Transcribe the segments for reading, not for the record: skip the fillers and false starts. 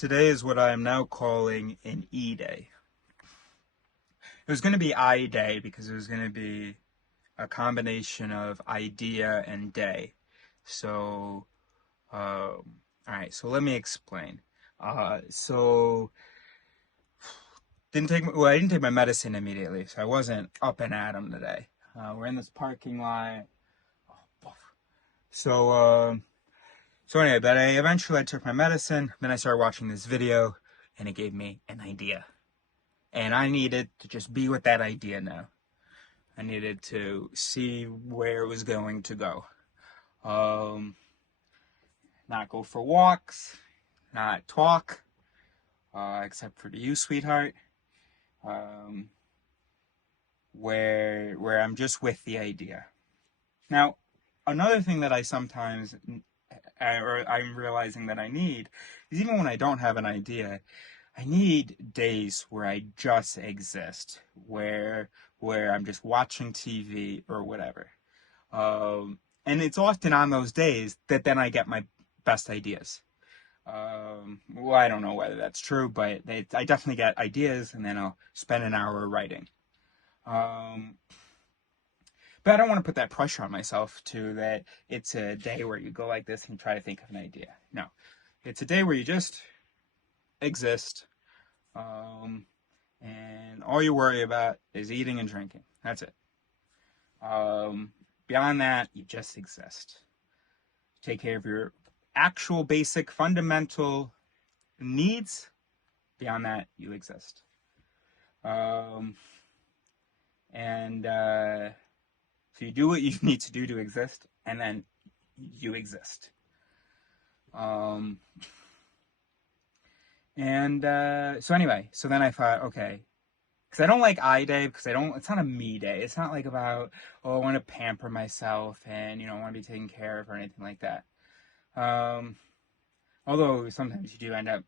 Today is what I am now calling an Eday. It was going to be I Day because it was going to be a combination of idea and day. So, alright, so let me explain. So, I didn't take my medicine immediately, so I wasn't up and at 'em today. We're in this parking lot. So, anyway, but I eventually took my medicine, then I started watching this video, and it gave me an idea. And I needed to just be with that idea now. I needed to see where it was going to go. Not go for walks, not talk, except for to you, sweetheart. Where I'm just with the idea. Now, another thing that I'm realizing that I need is even when I don't have an idea, I need days where I just exist, where I'm just watching TV or whatever. And it's often on those days that then I get my best ideas. Well, I don't know whether that's true, but I definitely get ideas, and then I'll spend an hour writing. But I don't want to put that pressure on myself that it's a day where you go like this and try to think of an idea. No, it's a day where you just exist, and all you worry about is eating and drinking. That's it. Beyond that, you just exist. Take care of your actual basic fundamental needs. Beyond that, you exist. So you do what you need to do to exist, and then you exist. So anyway, so then I thought, okay, because I don't like I Day, it's not a me day. It's not like about, oh, I want to pamper myself and, I want to be taken care of or anything like that. Although sometimes you do end up,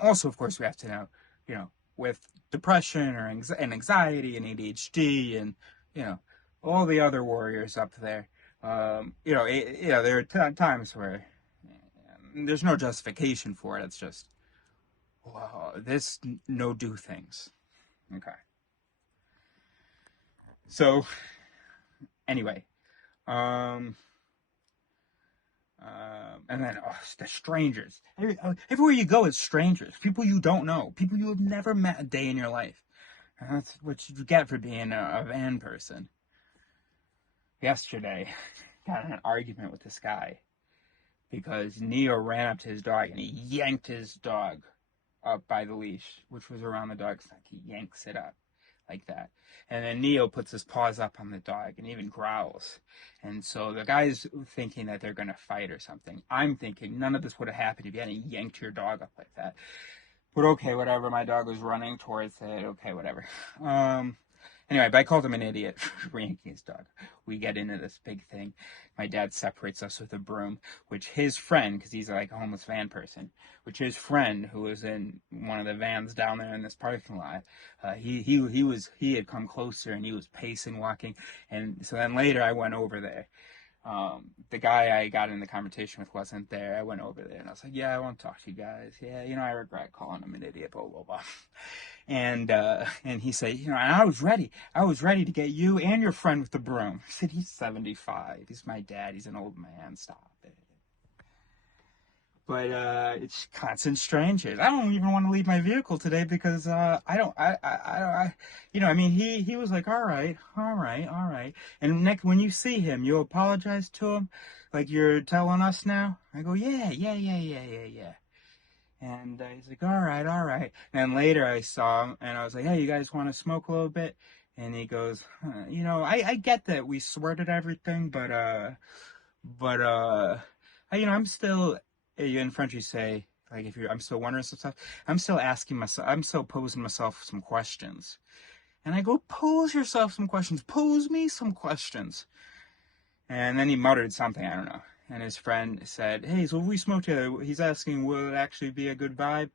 also, of course, we have to know, with depression and anxiety and ADHD and, all the other warriors up there, there are times where there's no justification for it. It's just, wow, this no do things. Okay. So, anyway, and then the strangers. Everywhere you go, it's strangers. People you don't know. People you have never met a day in your life. And that's what you get for being a van person. Yesterday, got in an argument with this guy because Neo ran up to his dog and he yanked his dog up by the leash, which was around the dog's neck. He yanks it up like that. And then Neo puts his paws up on the dog and even growls. And so the guy's thinking that they're going to fight or something. I'm thinking none of this would have happened if you hadn't yanked your dog up like that. But okay, whatever. My dog was running towards it. Okay, whatever. Anyway, but I called him an idiot for yanking his dog. We get into this big thing. My dad separates us with a broom, which his friend, because he's like a homeless van person, which his friend, who was in one of the vans down there in this parking lot, he had come closer and he was pacing, walking, and so then later I went over there. The guy I got in the conversation with wasn't there. I went over there and I was like, yeah, I want to talk to you guys. Yeah, I regret calling him an idiot, blah, blah, blah. And he said, and I was ready to get you and your friend with the broom. I said, he's 75. He's my dad. He's an old man. Stop it. But, it's constant strangers. I don't even want to leave my vehicle today because, he was like, all right. And next, when you see him, you apologize to him like you're telling us now. I go, yeah. And he's like, all right. And then later I saw him and I was like, hey, you guys want to smoke a little bit? And he goes, I get that we sorted everything, but I'm still, in French you say, like, I'm still wondering some stuff. I'm still posing myself some questions. And I go, pose yourself some questions. Pose me some questions. And then he muttered something, I don't know. And his friend said, hey, so if we smoke together, he's asking, will it actually be a good vibe?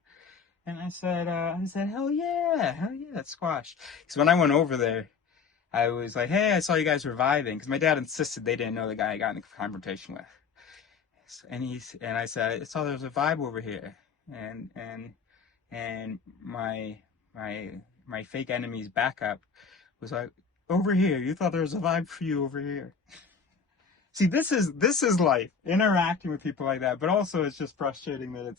And I said, hell yeah, that's squash. So when I went over there, I was like, hey, I saw you guys were vibing. Because my dad insisted they didn't know the guy I got in the confrontation with. And I said, I saw there's a vibe over here, and my fake enemy's backup was like, over here. You thought there was a vibe for you over here. See, this is life, interacting with people like that. But also, it's just frustrating that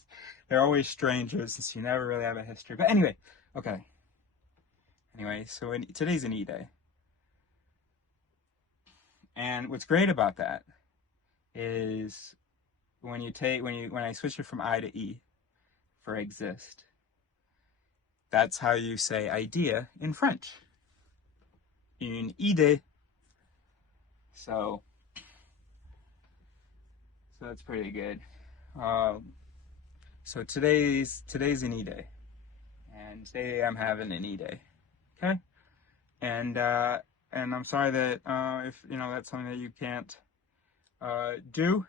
they're always strangers, since you never really have a history. But anyway, okay. Anyway, so today's an E-Day, and what's great about that is when I switch it from I to E for exist. That's how you say idea in French. Une idée. So that's pretty good. So today's an E-Day, and today I'm having an E-Day. Okay, and I'm sorry that if that's something that you can't do.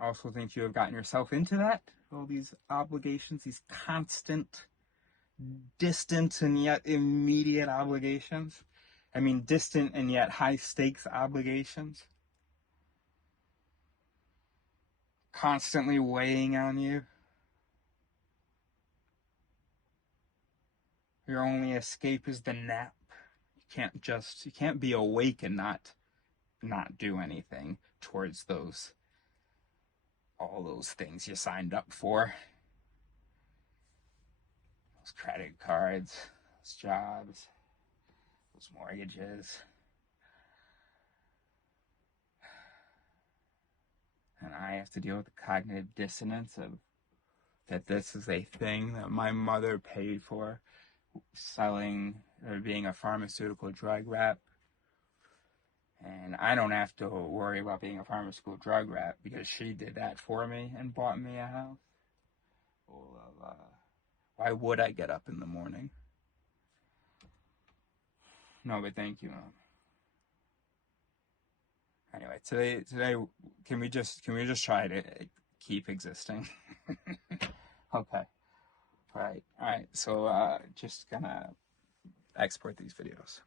I also think you have gotten yourself into that. All these obligations, these constant, distant and yet immediate obligations. I mean, distant and yet high stakes obligations. Constantly weighing on you. Your only escape is the nap. You can't be awake and not do anything towards all those things you signed up for. Those credit cards, those jobs, those mortgages. And I have to deal with the cognitive dissonance of that this is a thing that my mother paid for, selling or being a pharmaceutical drug rep. And I don't have to worry about being a pharmaceutical drug rep because she did that for me and bought me a house. Well, why would I get up in the morning? No, but thank you, Mom. Anyway, today, can we just try to keep existing? Okay. All right. So just gonna export these videos.